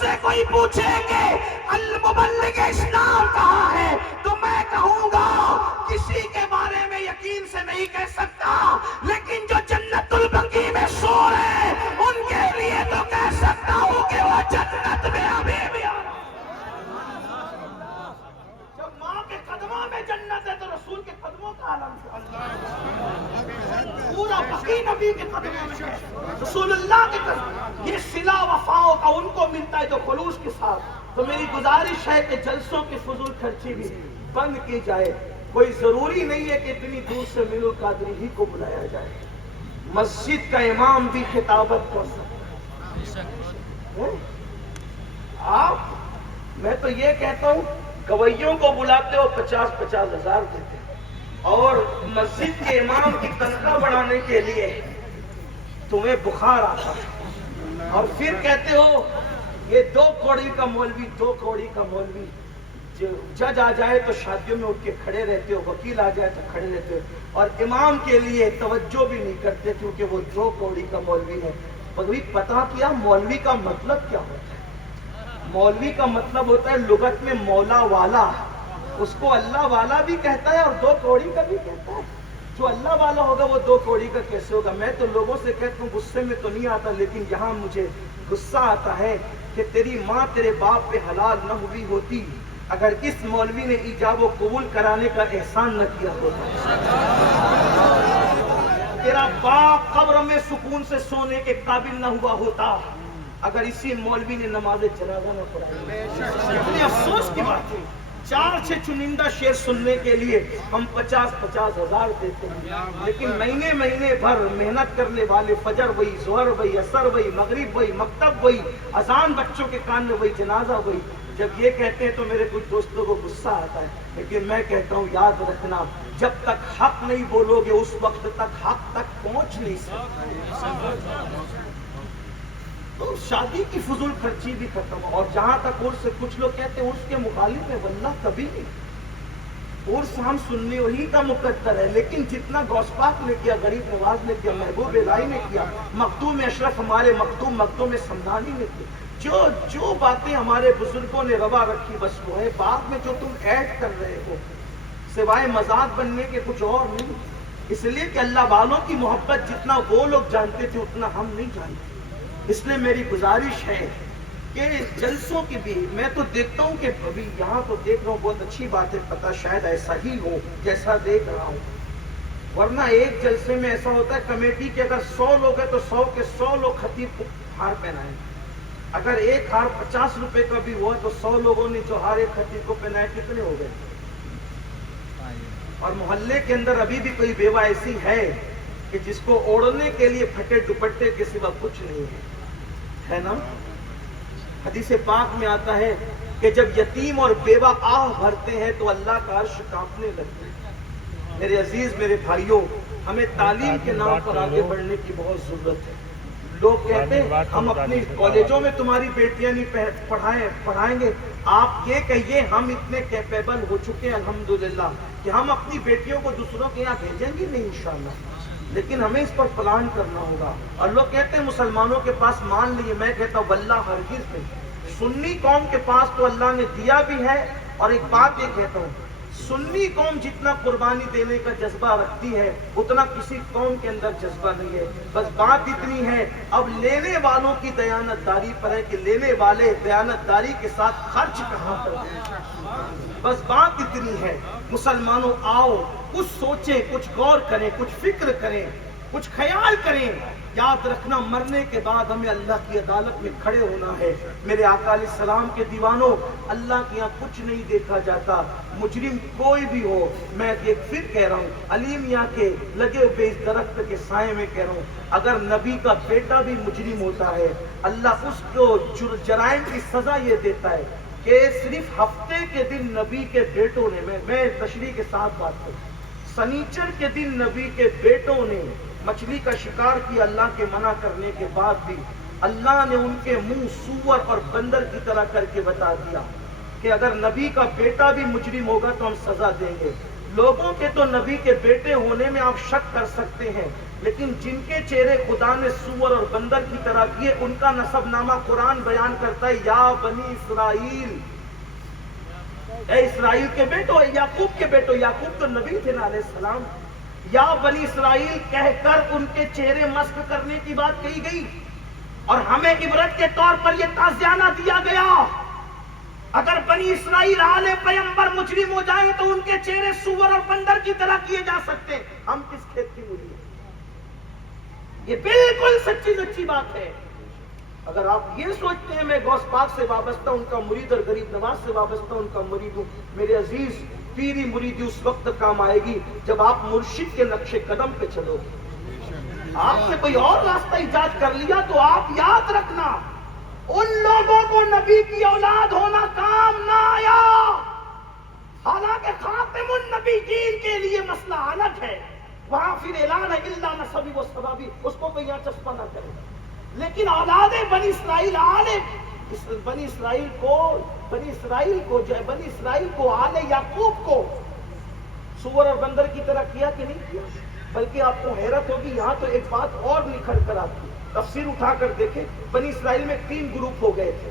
سے کوئی پوچھے کہ المبلغ اسلام کہاں ہے تو میں کہوں گا کسی کے بارے میں یقین سے نہیں کہہ سکتا، لیکن جو جنت البقیع میں سو رہے ان کے لیے تو کہہ سکتا ہوں کہ وہ جنت میں ابھی بھی آ رہا ہے۔ جب ماں کے قدموں میں جنت ہے تو رسول کے قدموں کا عالم پورا بقیع نبی کے قدموں میں ہے، رسول اللہ کے قدم، یہ صلہ وفاؤں کا ان کو ملتا ہے جو خلوص کے ساتھ۔ تو میری گزارش ہے کہ جلسوں کی فضول خرچی بھی بند کی جائے، کوئی ضروری نہیں ہے کہ اتنی دور سے میر القادری ہی کو بلایا جائے، مسجد کا امام بھی خطابت کر سکتا ہے۔ آپ، میں تو یہ کہتا ہوں گویوں کو بلاتے ہو 50-50 ہزار دیتے اور مسجد کے امام کی تنخواہ بڑھانے کے لیے تمہیں بخار آتا ہے اور پھر کہتے ہو یہ 2 کوڑی کا مولوی، 2 کوڑی کا مولوی، جج آ جائے تو شادیوں میں اٹھ کے کھڑے رہتے ہو، وکیل آ جائے تو کھڑے رہتے ہو، اور امام کے لیے توجہ بھی نہیں کرتے کیونکہ وہ 2 کوڑی کا مولوی ہے۔ مگر پتا کیا مولوی کا مطلب کیا ہوتا ہے؟ مولوی کا مطلب ہوتا ہے لغت میں مولا والا، اس کو اللہ والا بھی کہتا ہے اور 2 کوڑی کا بھی کہتا ہے۔ جو اللہ والا ہوگا وہ 2 کوڑی کا کیسے ہوگا؟ میں تو لوگوں سے کہتا ہوں غصے میں تو نہیں آتا، لیکن یہاں مجھے غصہ آتا ہے کہ تیری ماں تیرے باپ پہ حلال نہ ہوئی ہوتی اگر اس مولوی نے ایجاب و قبول کرانے کا احسان نہ کیا ہوتا، تیرا باپ قبر میں سکون سے سونے کے قابل نہ ہوا ہوتا اگر اسی مولوی نے نماز جنازہ نہ پڑھائی۔ اتنی افسوس کی بات ہے، 4 چنندہ شعر سننے کے لیے ہم 50-50 ہزار دیتے ہیں، لیکن مہینے بھر محنت کرنے والے فجر وہی، ظہر وہی، عصر وہی، مغرب وہی، مکتب وہی، اذان بچوں کے کان میں وہی، جنازہ وہی۔ جب یہ کہتے ہیں تو میرے کچھ دوستوں کو غصہ آتا ہے، لیکن میں کہتا ہوں یاد رکھنا جب تک حق نہیں بولو گے اس وقت تک حق تک پہنچ نہیں سکتے۔ تو شادی کی فضول خرچی بھی ختم ہو، اور جہاں تک عرس سے کچھ لوگ کہتے ہیں عرس کے مخالف ہے، واللہ کبھی نہیں، عرس ہم سننے وہی کا مقدر ہے، لیکن جتنا غوث پاک نے کیا، غریب نواز نے کیا، محبوب الہی نے کیا، مختوم اشرف ہمارے مختوم سمدانی نے کیا، جو باتیں ہمارے بزرگوں نے روا رکھی بس وہ ہے، بعد میں جو تم ایڈ کر رہے ہو سوائے مزاج بننے کے کچھ اور نہیں، اس لیے کہ اللہ والوں کی محبت جتنا وہ لوگ جانتے تھے اتنا ہم نہیں جانتے۔ اس لیے میری گزارش ہے کہ جلسوں کی بھی میں تو دیکھتا ہوں کہ ابھی یہاں تو دیکھ رہا ہوں بہت اچھی بات ہے، پتہ شاید ایسا ہی ہو جیسا دیکھ رہا ہوں، ورنہ ایک جلسے میں ایسا ہوتا ہے کمیٹی کے اگر 100 لوگ ہیں تو 100 کے 100 لوگ خطیب کو ہار پہنائیں، اگر ایک ہار 50 روپے کا بھی ہوا تو 100 لوگوں نے جو ہار ایک خطیب کو پہنائے کتنے ہو گئے؟ اور محلے کے اندر ابھی بھی کوئی بیوہ ایسی ہے کہ جس کو اوڑھنے کے لیے پھٹے دوپٹے کے سوا کچھ نہیں ہے نا؟ حدیث پاک میں آتا ہے کہ جب یتیم اور بیوہ آہ بھرتے ہیں تو اللہ کا عرش کانپنے لگتا ہے۔ میرے عزیز میرے بھائیوں، ہمیں تعلیم کے نام پر آگے بڑھنے کی بہت ضرورت ہے۔ لوگ کہتے ہیں ہم اپنی کالجوں میں تمہاری بیٹیاں نہیں پڑھائیں گے، آپ یہ کہیے ہم اتنے کیپیبل ہو چکے ہیں الحمدللہ کہ ہم اپنی بیٹیوں کو دوسروں کے یہاں بھیجیں گے نہیں انشاءاللہ، لیکن ہمیں اس پر پلان کرنا ہوگا۔ اور لوگ کہتے ہیں مسلمانوں کے پاس مان لیے، میں کہتا ہوں واللہ ہرگز نہیں، سنی قوم کے پاس تو اللہ نے دیا بھی ہے، اور ایک بات یہ کہتا ہوں سنی قوم جتنا قربانی دینے کا جذبہ رکھتی ہے اتنا کسی قوم کے اندر جذبہ نہیں ہے، بس بات اتنی ہے اب لینے والوں کی دیانت داری پر ہے کہ لینے والے دیانت داری کے ساتھ خرچ کہاں کرتے ہیں، بس بات اتنی ہے۔ مسلمانوں آؤ کچھ سوچیں، کچھ غور کریں، کچھ فکر کریں، کچھ خیال کریں، یاد رکھنا مرنے کے بعد ہمیں اللہ کی عدالت میں کھڑے ہونا ہے۔ میرے آقا علیہ السلام کے دیوانوں، اللہ کے یہاں کچھ نہیں دیکھا جاتا، مجرم کوئی بھی ہو، میں ایک پھر کہہ رہا ہوں علیم یہاں کے لگے ہوئے اس درخت کے سائے میں کہہ رہا ہوں اگر نبی کا بیٹا بھی مجرم ہوتا ہے اللہ اس کو جرائم کی سزا یہ دیتا ہے کہ صرف ہفتے کے دن نبی کے بیٹوں نے، میں تشریح کے ساتھ بات کروں، سنیچر کے دن نبی کے بیٹوں نے مچھلی کا شکار کیا اللہ کے منع کرنے کے بعد بھی اللہ نے ان کے منہ سور اور بندر کی طرح کر کے بتا دیا کہ اگر نبی کا بیٹا بھی مجرم ہوگا تو ہم سزا دیں گے۔ لوگوں کے تو نبی کے بیٹے ہونے میں آپ شک کر سکتے ہیں، لیکن جن کے چہرے خدا نے سور اور بندر کی طرح کیے ان کا نسب نامہ قرآن بیان کرتا ہے، یا بنی اسرائیل، اے اسرائیل کے بیٹو، اے یعقوب کے بیٹو، یعقوب تو نبی تھے نا علیہ السلام، یا بنی اسرائیل کہہ کر ان کے چہرے مسخ کرنے کی بات کہی گئی، اور ہمیں عبرت کے طور پر یہ تعزیانہ دیا گیا، اگر بنی اسرائیل آل پیغمبر مجرم ہو جائیں تو ان کے چہرے سور اور بندر کی طرح کیے جا سکتے ہیں، ہم کس کھیت کی مولی ہیں؟ یہ بالکل سچی سچی بات ہے۔ اگر آپ یہ سوچتے ہیں میں غوث پاک سے وابستہ ان کا مرید اور غریب نواز سے وابستہ ان کا مرید ہوں، میرے عزیز پیری مریدی اس وقت کام آئے گی جب آپ مرشد کے نقش قدم پہ چلو گے۔ آپ نے کوئی اور راستہ ایجاد کر لیا تو آپ یاد رکھنا ان لوگوں کو نبی کی اولاد ہونا کام نہ آیا، حالانکہ خاتم النبیین کے لیے مسئلہ الگ ہے، وہاں پھر اعلان ہے الا نسبی و سبابی، اس کو کوئی یہاں چسپا نہ کرے، لیکن اولاد بنی اسرائیل بنی اسرائیل کو آل یعقوب کو سور اور بندر کی طرح کیا کہ نہیں کیا؟ بلکہ آپ کو حیرت ہوگی، یہاں تو ایک بات اور نکھر کر آتی ہے، تفسیر اٹھا کر دیکھیں، بنی اسرائیل میں 3 گروپ ہو گئے تھے،